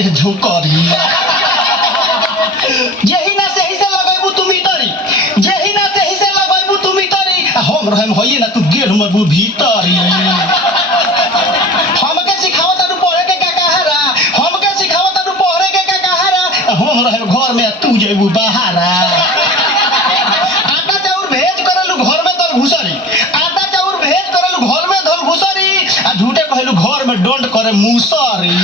झुकरी जेही ना सेही से लगैबू तू मितरी जेही ना सेही से लगैबू तू मितरी हम रहम होई ना तू गेल मरबू भीतरी हमके सिखावत तारू पढ़े के काकाहारा हमके सिखावत तारू पढ़े के काकाहारा हम रहम घर में तू जेबू बाहरा आटा चाउर भेज करलू घर में दल घुसरी आटा चाउर भेज करलू घर में दल घुसरी आ झूठे कहलू घर में डोंट करे मुसरी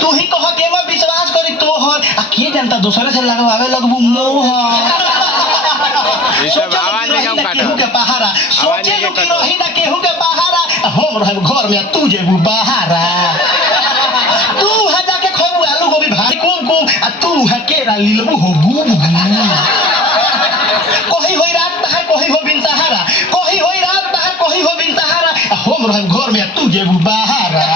तू ही कह के में विश्वास करी तोहर आ के जानता दूसरे से लगवावे लगबू मोहर केहू के पहारा सोचे लो कि रही ना केहू के पहारा हम रहे घर में तू जेबू बाहरा तू हा जाके खबू आलू गोभी भाई कुम कुम आ तू हा केरा लीलबू हो गुम कोही होई रात तहार कोही हो बिन सहारा कोही होई रात तहार कोही हो बिन सहारा हम रहे घर में तू जेबू बाहरा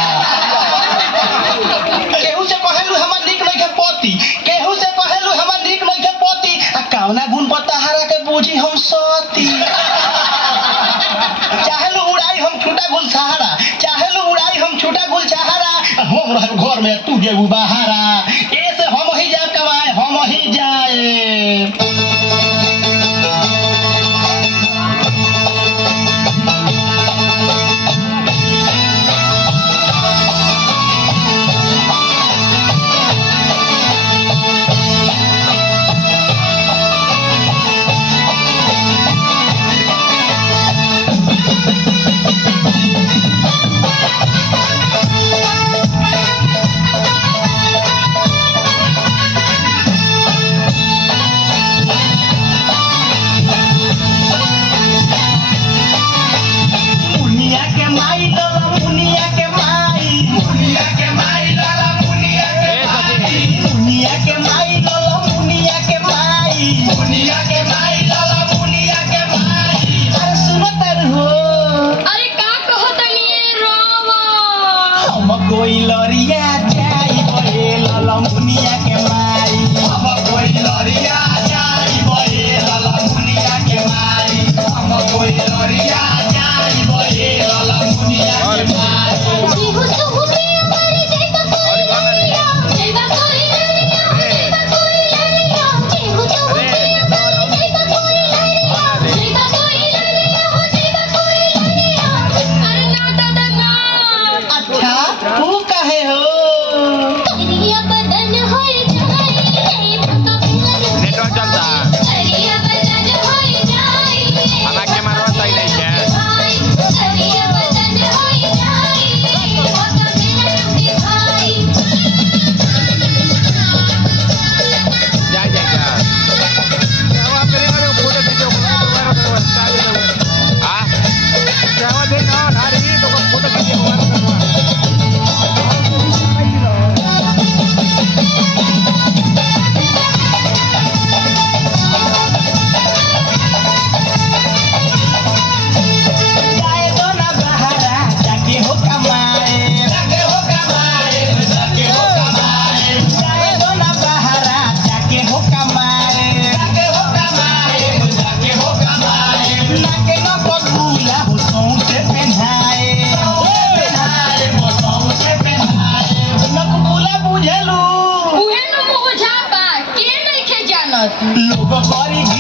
केहू से कहलू हमर निक नहीं के पोती केहू से कहलू हमर निक नहीं के पोती आ कावना गुण पर तहारा के बूझी हम सती चाहेलू उड़ाई हम छूटा गुल सहारा चाहेलू उड़ाई हम छूटा गुल सहारा हम रहे घर में तू जेबू बाहरा ऐसे हम ही जाए कमाए हम ही जाए कोई लरिया